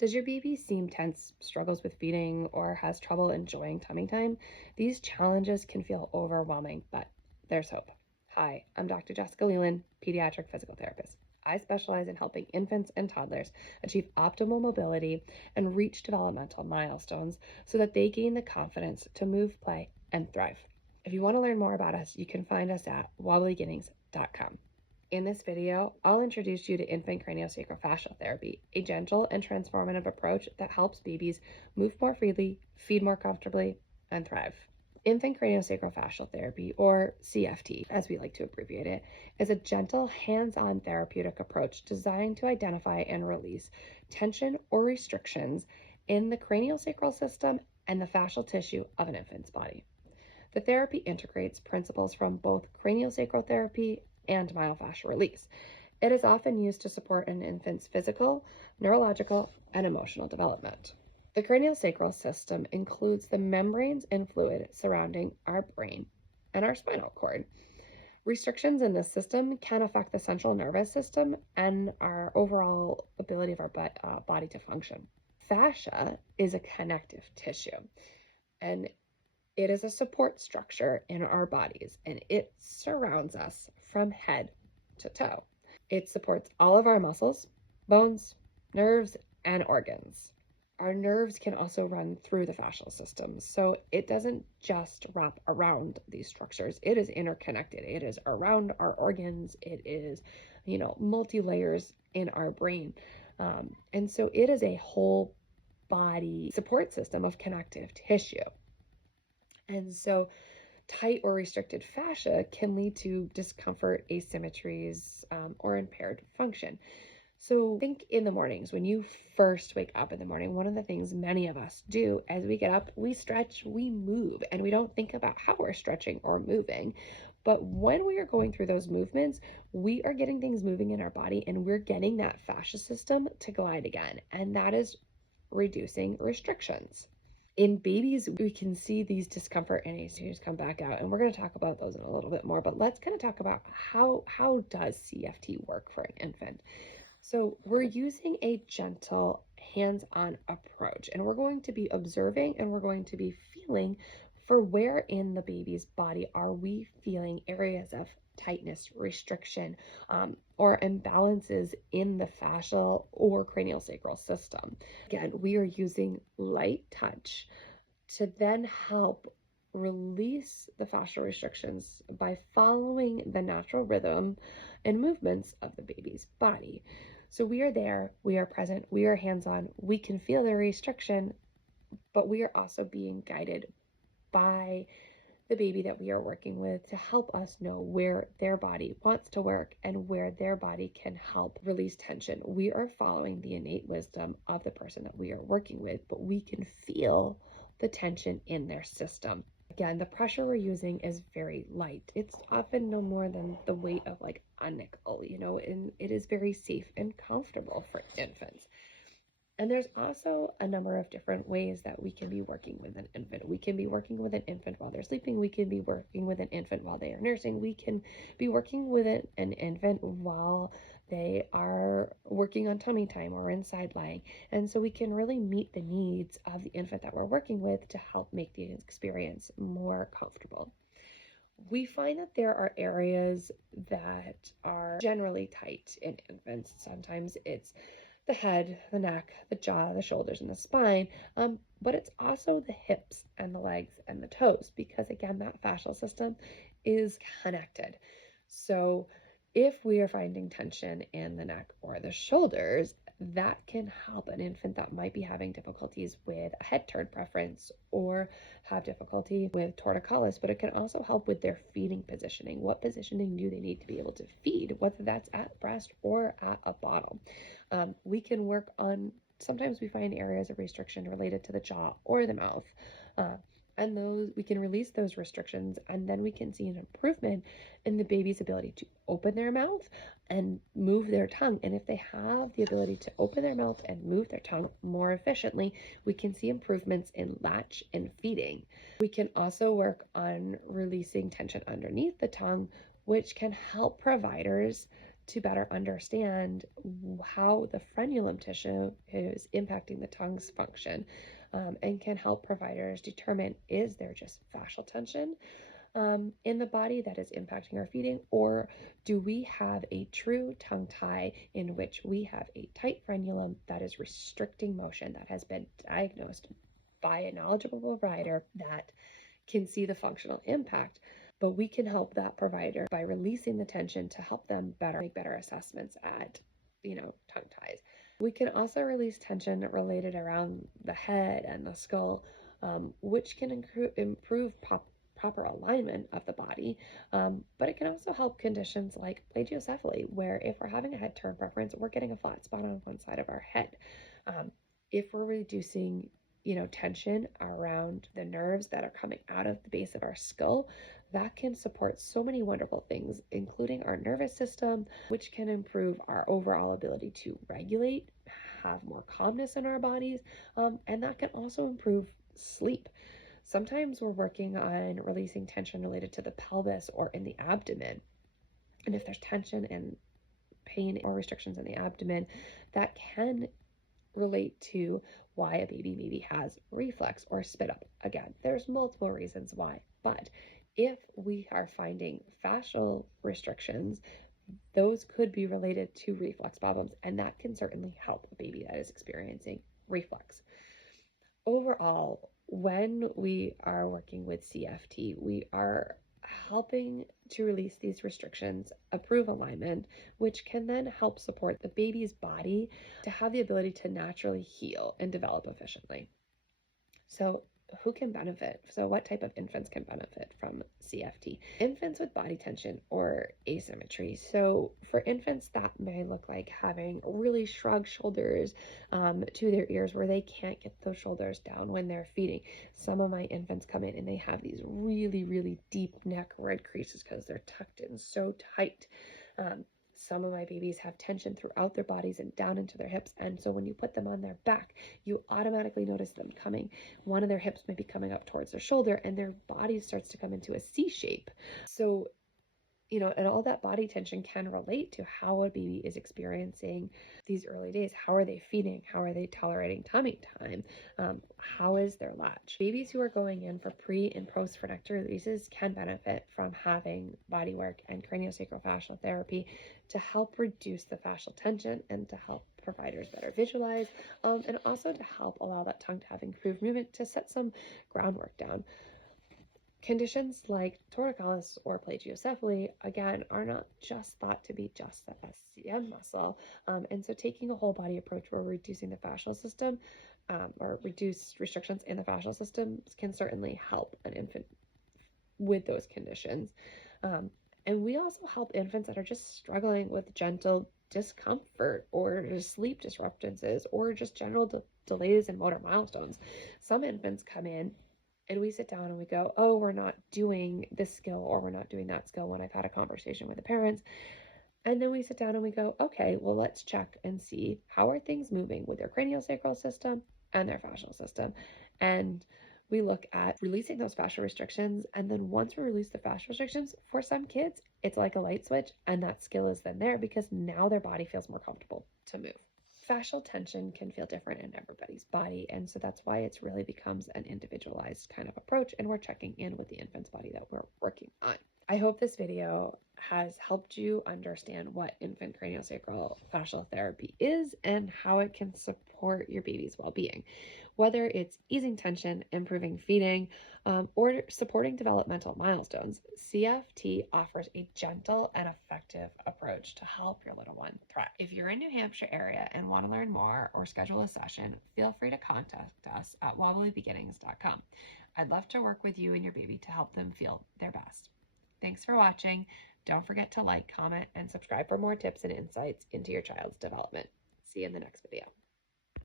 Does your baby seem tense, struggles with feeding, or has trouble enjoying tummy time? These challenges can feel overwhelming, but there's hope. Hi, I'm Dr. Jessica Leland, pediatric physical therapist. I specialize in helping infants and toddlers achieve optimal mobility and reach developmental milestones so that they gain the confidence to move, play, and thrive. If you want to learn more about us, you can find us at wobblybeginnings.com. In this video, I'll introduce you to Infant Craniosacral Fascial Therapy, a gentle and transformative approach that helps babies move more freely, feed more comfortably, and thrive. Infant Craniosacral Fascial Therapy, or CFT, as we like to abbreviate it, is a gentle, hands-on therapeutic approach designed to identify and release tension or restrictions in the craniosacral system and the fascial tissue of an infant's body. The therapy integrates principles from both craniosacral therapy and myofascial release. It is often used to support an infant's physical, neurological, and emotional development. The craniosacral system includes the membranes and fluid surrounding our brain and our spinal cord. Restrictions in this system can affect the central nervous system and our overall ability of our body to function. Fascia is a connective tissue, and it is a support structure in our bodies, and it surrounds us from head to toe. It supports all of our muscles, bones, nerves, and organs. Our nerves can also run through the fascial system, so it doesn't just wrap around these structures. It is interconnected. It is around our organs. It is, multi-layers in our brain. And so it is a whole body support system of connective tissue. And so tight or restricted fascia can lead to discomfort, asymmetries, or impaired function. So think in the mornings, when you first wake up in the morning, one of the things many of us do as we get up, we stretch, we move, and we don't think about how we're stretching or moving. But when we are going through those movements, we are getting things moving in our body, and we're getting that fascia system to glide again. And that is reducing restrictions. In babies, we can see these discomfort and asymmetries come back out, and we're going to talk about those in a little bit more, but let's kind of talk about how does CFT work for an infant. So we're using a gentle, hands-on approach, and we're going to be observing and we're going to be feeling for where in the baby's body are we feeling areas of tightness, restriction, or imbalances in the fascial or craniosacral system. Again, we are using light touch to then help release the fascial restrictions by following the natural rhythm and movements of the baby's body. So we are there, we are present, we are hands-on, we can feel the restriction, but we are also being guided by the baby that we are working with to help us know where their body wants to work and where their body can help release tension. We are following the innate wisdom of the person that we are working with, but we can feel the tension in their system. Again, the pressure we're using is very light. It's often no more than the weight of like a nickel, and it is very safe and comfortable for infants. And there's also a number of different ways that we can be working with an infant. We can be working with an infant while they're sleeping. We can be working with an infant while they are nursing. We can be working with an infant while they are working on tummy time or inside lying. And so we can really meet the needs of the infant that we're working with to help make the experience more comfortable. We find that there are areas that are generally tight in infants. Sometimes it's the head, the neck, the jaw, the shoulders, and the spine, but it's also the hips and the legs and the toes, because again, that fascial system is connected. So if we are finding tension in the neck or the shoulders, that can help an infant that might be having difficulties with a head turn preference or have difficulty with torticollis, but it can also help with their feeding positioning. What positioning do they need to be able to feed, whether that's at breast or at a bottle? We can work on, sometimes we find areas of restriction related to the jaw or the mouth, and those we can release those restrictions, and then we can see an improvement in the baby's ability to open their mouth and move their tongue. And if they have the ability to open their mouth and move their tongue more efficiently, we can see improvements in latch and feeding. We can also work on releasing tension underneath the tongue, which can help providers to better understand how the frenulum tissue is impacting the tongue's function, and can help providers determine, is there just fascial tension in the body that is impacting our feeding, or do we have a true tongue tie in which we have a tight frenulum that is restricting motion, that has been diagnosed by a knowledgeable provider that can see the functional impact. But we can help that provider by releasing the tension to help them make better assessments at, tongue ties. We can also release tension related around the head and the skull, which can improve proper alignment of the body, but it can also help conditions like plagiocephaly, where if we're having a head turn preference, we're getting a flat spot on one side of our head. If we're reducing tension around the nerves that are coming out of the base of our skull, that can support so many wonderful things, including our nervous system, which can improve our overall ability to regulate, have more calmness in our bodies, and that can also improve sleep. Sometimes we're working on releasing tension related to the pelvis or in the abdomen. And if there's tension and pain or restrictions in the abdomen, that can relate to why a baby maybe has reflux or spit up. Again, there's multiple reasons why, but if we are finding fascial restrictions, those could be related to reflux problems, and that can certainly help a baby that is experiencing reflux. Overall, when we are working with CFT, we are helping to release these restrictions, improve alignment, which can then help support the baby's body to have the ability to naturally heal and develop efficiently. So who can benefit? So what type of infants can benefit from CFT? Infants with body tension or asymmetry. So for infants, that may look like having really shrugged shoulders to their ears, where they can't get those shoulders down when they're feeding. Some of my infants come in and they have these really, really deep neck red creases because they're tucked in so tight. Some of my babies have tension throughout their bodies and down into their hips, and so when you put them on their back, you automatically notice them coming. One of their hips may be coming up towards their shoulder, and their body starts to come into a C shape. So, and all that body tension can relate to how a baby is experiencing these early days. How are they feeding? How are they tolerating tummy time? How is their latch? Babies who are going in for pre and post phrenectomy releases can benefit from having bodywork and craniosacral fascial therapy to help reduce the fascial tension and to help providers better visualize, and also to help allow that tongue to have improved movement to set some groundwork down. Conditions like torticollis or plagiocephaly, again, are not just thought to be just the SCM muscle. And so taking a whole body approach where we're reducing the fascial system, or reduce restrictions in the fascial system, can certainly help an infant with those conditions. And we also help infants that are just struggling with gentle discomfort or just sleep disruptances or just general delays in motor milestones. Some infants come in and we sit down and we go, oh, we're not doing this skill or we're not doing that skill when I've had a conversation with the parents. And then we sit down and we go, okay, well, let's check and see how are things moving with their craniosacral system and their fascial system. And we look at releasing those fascial restrictions. And then once we release the fascial restrictions, for some kids, it's like a light switch, and that skill is then there because now their body feels more comfortable to move. Fascial tension can feel different in everybody's body, and so that's why it's really becomes an individualized kind of approach, and we're checking in with the infant's body that we're working on. I hope this video has helped you understand what infant craniosacral fascial therapy is and how it can support your baby's well-being. Whether it's easing tension, improving feeding, or supporting developmental milestones, CFT offers a gentle and effective approach to help your little one thrive. If you're in New Hampshire area and want to learn more or schedule a session, feel free to contact us at wobblybeginnings.com. I'd love to work with you and your baby to help them feel their best. Thanks for watching. Don't forget to like, comment, and subscribe for more tips and insights into your child's development. See you in the next video.